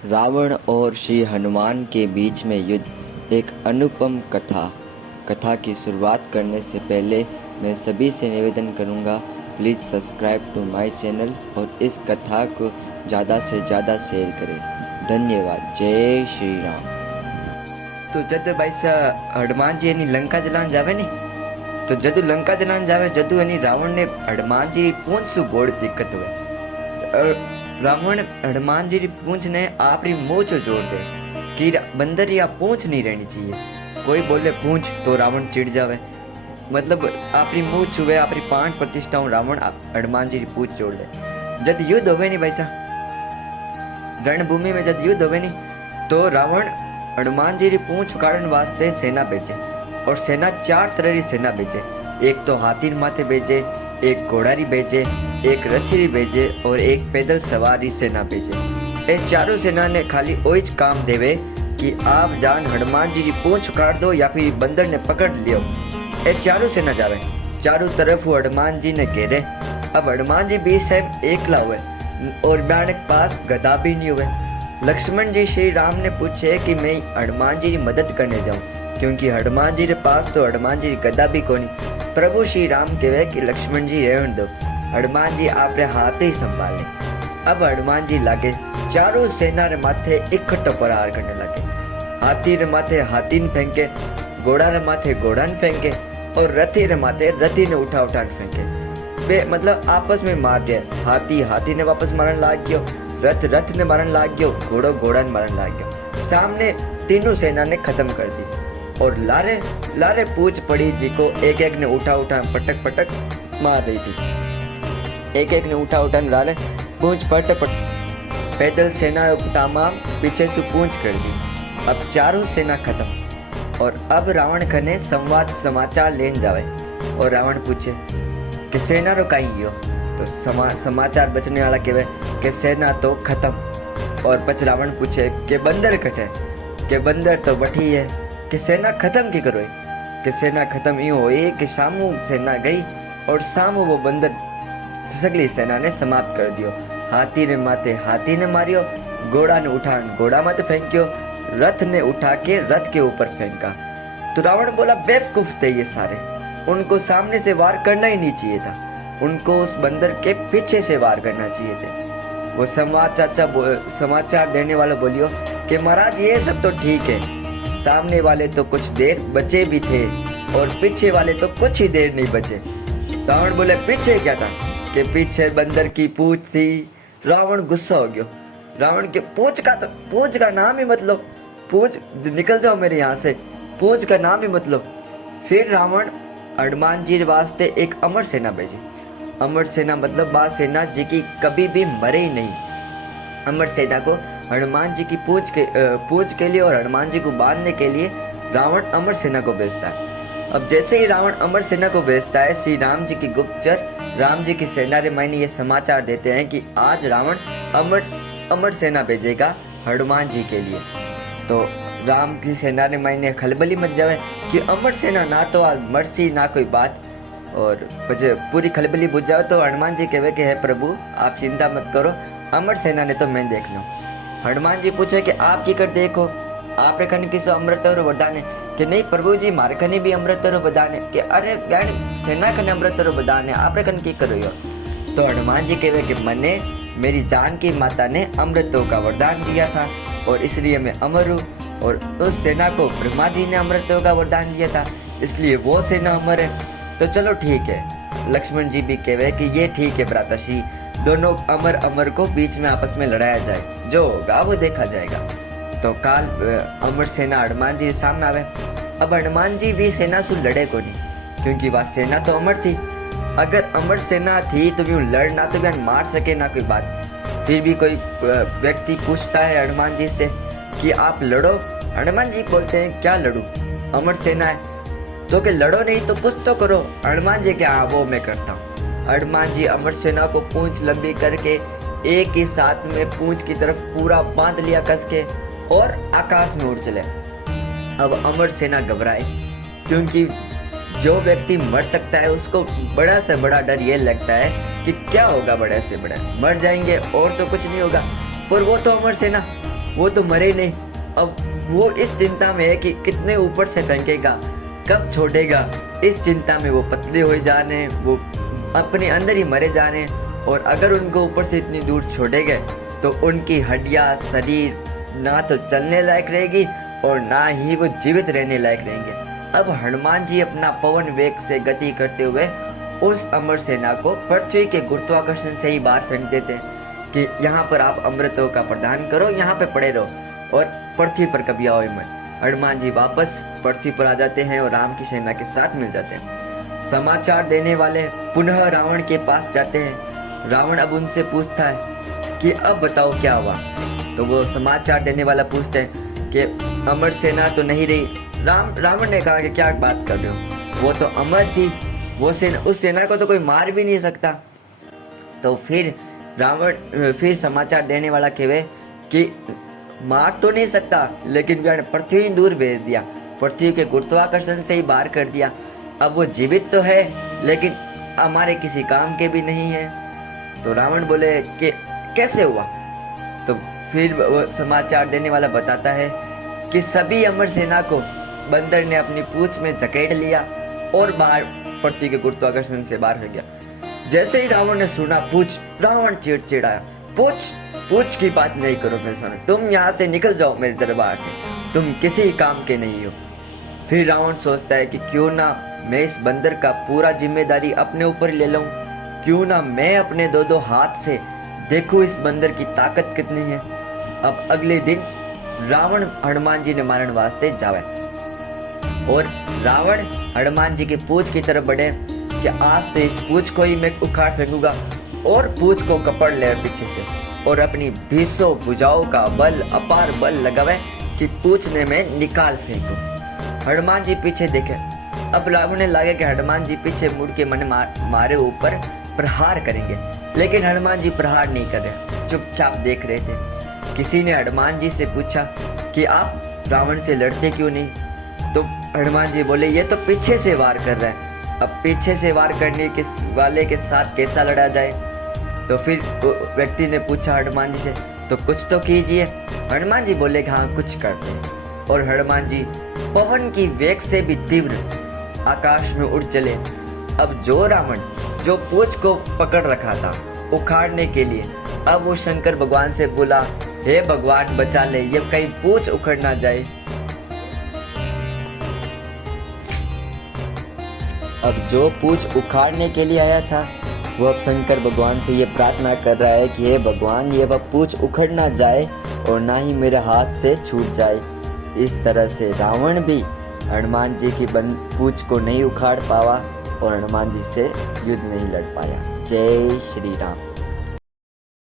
रावण और श्री हनुमान के बीच में युद्ध, एक अनुपम कथा की शुरुआत करने से पहले मैं सभी से निवेदन करूंगा, please subscribe to my channel और इस कथा को ज़्यादा से ज़्यादा शेयर करें। धन्यवाद। जय श्री राम। तो जद भाई हनुमान जी लंका जलान जावे नी, तो जदू लंका जलान जावे जदू रावण ने हनुमान जी पूंछ सु बोड़ दिक्कत हुए। रावण हनुमान जी की पूंछ ने आपरी मूंछ जोड़ दे कि बंदर या पूंछ नहीं रहनी चाहिए। कोई बोले पूंछ तो रावण चिढ़ जावे, मतलब आपरी मूंछ हुए आपरी पांच प्रतिष्ठा रावण हनुमान जी की पूंछ जोड़ दे। जब युद्ध होवे नहीं भाई साहब, रणभूमि में जब युद्ध होवे नहीं तो रावण हनुमान जी की पूंछ उखाड़न वास्ते सेना भेजे, और सेना चार तरह की सेना भेजे। एक तो हाथी माथे भेजे, एक घोड़ारी भेजे, एक रथी भेजे और एक पैदल सवारी सेना भेजे। ये चारों सेना ने खाली ओइच काम देवे कि आप जान हनुमान जी की पूंछ उखाड़ दो या फिर बंदर ने पकड़ लियो। ये चारों सेना जावे, चारों तरफ हनुमान जी ने घेरे। अब हनुमान जी भी साहब एकला हुए और ब्याण के पास गदा भी नहीं हुए। लक्ष्मण जी श्री राम ने पूछे कि मैं हनुमान जी की मदद करने जाऊं, क्योंकि हनुमान जी के पास तो हनुमान जी की गदा भी कोनी। प्रभु श्री राम कहे कि लक्ष्मण जी रहने दो, हनुमान जी आपरे हाथ ही संभाले। अब हनुमान जी लागे चारों सेना रे माथे इकट्ठो प्रहार करने लगे। हाथी रे माथे हाथी ने फेंके, घोड़ा रे माथे घोड़ा ने फेंके और रथी रे माथे रथी ने उठा फेंके। वे मतलब आपस में मार दिया। हाथी ने वापस मारन लाग गयो, रथ ने मारन लाग गयो, घोड़ा ने मारन लाग गयो। सामने तीनों सेना ने खत्म कर दी और लारे पूछ पड़ी जी को एक ने उठा पटक मार रही थी। एक ने उठा लारे पूछ पट पैदल सेना तमाम पीछे से पूंछ कर दी। अब चारों सेना खत्म और अब रावण खने संवाद समाचार लेन जावे और रावण पूछे कि सेना रो कहीं हो, तो समाचार बचने वाला कहे कि सेना तो खत्म। और पछ रावण पूछे कि बंदर कटे, कि बंदर तो बठी है, कि सेना खत्म की करो। कि सेना खत्म यूं हुई कि सामू सेना गई और सामू वो बंदर सगली सेना ने समाप्त कर दियो। हाथी ने माथे हाथी ने मारियो, घोड़ा ने उठा घोड़ा माथे फेंकियो, रथ ने उठा के रथ के ऊपर फेंका। तो रावण बोला बेवकूफ थे ये सारे, उनको सामने से वार करना ही नहीं चाहिए था, उनको उस बंदर के पीछे से वार करना चाहिए थे। वो समाचार देने वाला बोलियो कि महाराज ये सब तो ठीक है, सामने वाले तो कुछ देर बचे भी थे और पीछे वाले तो कुछ ही देर नहीं बचे। रावण बोले पीछे क्या था, कि पीछे बंदर की पूंछ थी। रावण गुस्सा हो गया। रावण के पूंछ का नाम ही मतलब पूंछ, निकल जाओ मेरे यहाँ से, पूंछ का नाम ही मतलब। फिर रावण हनुमान जी वास्ते एक अमर सेना भेजी। अमर सेना मतलब बा सेना जी की कभी भी मरे ही नहीं। अमर सेना को हनुमान जी की पूंछ के लिए और हनुमान जी को बांधने के लिए रावण अमर सेना को भेजता है। अब जैसे ही रावण अमर सेना को भेजता है, श्री राम जी की गुप्तचर राम जी की सेना रे मायने ये समाचार देते हैं कि आज रावण अमर सेना भेजेगा हनुमान जी के लिए। तो राम की सेना रे मायने खलबली मच जावे कि अमर सेना ना तो आज मरसी ना कोई बात। और पूरी खलबली बुझ जाओ तो हनुमान जी कहे कि है प्रभु आप चिंता मत करो, अमर सेना ने तो मैं देख लूँ। हनुमान जी पूछे कि आप की कर देखो, आप खन किसो अमृत और वरदान है, कि नहीं प्रभु जी मारे खने भी अमृत और वरदान है, कि अरे ज्ञान सेना खने अमृत और वरदान है, आप खन की करो यो। तो हनुमान जी कहे कि मैंने मेरी जान की माता ने अमृतों का वरदान दिया था और इसलिए मैं अमर हूँ, और उस सेना को ब्रह्मा जी ने अमृतों का वरदान दिया था इसलिए वो सेना अमर है। तो चलो ठीक है। लक्ष्मण जी भी कहे कि ये ठीक है भ्राताश्री, दोनों अमर को बीच में आपस में लड़ाया जाए, जो होगा वो देखा जाएगा। तो काल अमर सेना हनुमान जी सामने आवे। अब हनुमान जी भी सेना से लड़े को नहीं, क्योंकि वह सेना तो अमर थी। अगर अमर सेना थी तो भी लड़ना तो भी मार सके ना कोई बात। फिर भी कोई व्यक्ति पूछता है हनुमान जी से कि आप लड़ो, हनुमान जी बोलते हैं क्या लड़ूं, अमर सेना है तो कि लड़ो नहीं तो कुछ तो करो। हनुमान जी क्या, वो मैं करता हूँ। हनुमान जी अमर सेना को पूंछ लंबी करके एक ही साथ में पूंछ की तरफ पूरा बांध लिया कस के और आकाश में उड़ चले। अब अमर सेना घबराए, क्योंकि जो व्यक्ति मर सकता है उसको बड़ा से बड़ा डर ये लगता है कि क्या होगा, बड़े से बड़ा मर जाएंगे और तो कुछ नहीं होगा। पर वो तो अमर सेना, वो तो मरे नहीं। अब वो इस चिंता में है कि कितने ऊपर से फेंकेगा, कब छोड़ेगा। इस चिंता में वो पतले हो जा रहे हैं, वो अपने अंदर ही मरे जा रहे हैं। और अगर उनको ऊपर से इतनी दूर छोड़े गए तो उनकी हड्डियाँ, शरीर ना तो चलने लायक रहेगी और ना ही वो जीवित रहने लायक रहेंगे। अब हनुमान जी अपना पवन वेग से गति करते हुए उस अमर सेना को पृथ्वी के गुरुत्वाकर्षण से ही बाहर फेंक देते हैं कि यहाँ पर आप अमृतों का प्रदान करो, यहाँ पे पड़े रहो और पृथ्वी पर कभी आओ मत। हनुमान जी वापस पृथ्वी पर आ जाते हैं और राम की सेना के साथ मिल जाते हैं। समाचार देने वाले पुनः रावण के पास जाते हैं। रावण अब उनसे पूछता है कि अब बताओ क्या हुआ। तो वो समाचार देने वाला पूछते हैं कि अमर सेना तो नहीं रही। रावण ने कहा कि क्या बात कर रहे हो, वो तो अमर थी, वो सेना, उस सेना को तो कोई मार भी नहीं सकता। तो फिर समाचार देने वाला कहे कि मार तो नहीं सकता, लेकिन पृथ्वी दूर भेज दिया, पृथ्वी के गुरुत्वाकर्षण से ही बाहर कर दिया। अब वो जीवित तो है लेकिन हमारे किसी काम के भी नहीं है। तो रावण बोले कि कैसे हुआ। तो फिर वो समाचार देने वाला बताता है कि सभी अमर सेना को बंदर ने अपनी पूंछ में जकेट लिया और बाहर पृथ्वी के गुरुत्वाकर्षण से बाहर हो गया। जैसे ही रावण ने सुना रावण चिड़चिड़ाया, पूछ की बात नहीं करो मेरे सामने, तुम यहाँ से निकल जाओ मेरे दरबार से, तुम किसी काम के नहीं हो। फिर रावण सोचता है कि क्यों ना मैं इस बंदर का पूरा जिम्मेदारी अपने ऊपर ले लूं, क्यों ना मैं अपने दो हाथ से देखूं इस बंदर की ताकत कितनी है। अब अगले दिन रावण हनुमान जी ने मारने वास्ते जावे और रावण हनुमान जी की पूंछ की तरफ बढ़े कि आज तो इस पूंछ को ही मैं उखाड़ फेंकूंगा और पूंछ को कपड़ ले पीछे से और अपनी 20 भुजाओं का बल, अपार बल लगावे कि पूंछने में निकाल फेंकूं। हनुमान जी पीछे देखे। अब रावण ने लगे कि हनुमान जी पीछे मुड़ के मन मारे ऊपर प्रहार करेंगे, लेकिन हनुमान जी प्रहार नहीं कर रहे, चुपचाप देख रहे थे। किसी ने हनुमान जी से पूछा कि आप रावण से लड़ते क्यों नहीं। तो हनुमान जी बोले ये तो पीछे से वार कर रहा है, अब पीछे से वार करने के वाले के साथ कैसा लड़ा जाए। तो फिर व्यक्ति ने पूछा हनुमान जी से तो कुछ तो कीजिए। हनुमान जी बोले कि हाँ कुछ करते हैं। और हनुमान जी पवन की वेग से भी तीव्र आकाश में उड़ चले। अब जो रावण जो पूंछ को पकड़ रखा था उखाड़ने के लिए, अब वो शंकर भगवान से बोला हे भगवान बचा ले, ये कहीं पूंछ उखड़ ना जाए। अब जो पूंछ उखाड़ने के लिए आया था वो अब शंकर भगवान से ये प्रार्थना कर रहा है कि हे भगवान ये वह पूंछ उखड़ ना जाए और ना ही मेरे हाथ से छूट जाए। इस तरह से रावण भी हनुमान जी की पूंछ को नहीं उखाड़ पावा और हनुमान जी से युद्ध नहीं लड़ पाया। जय श्री राम।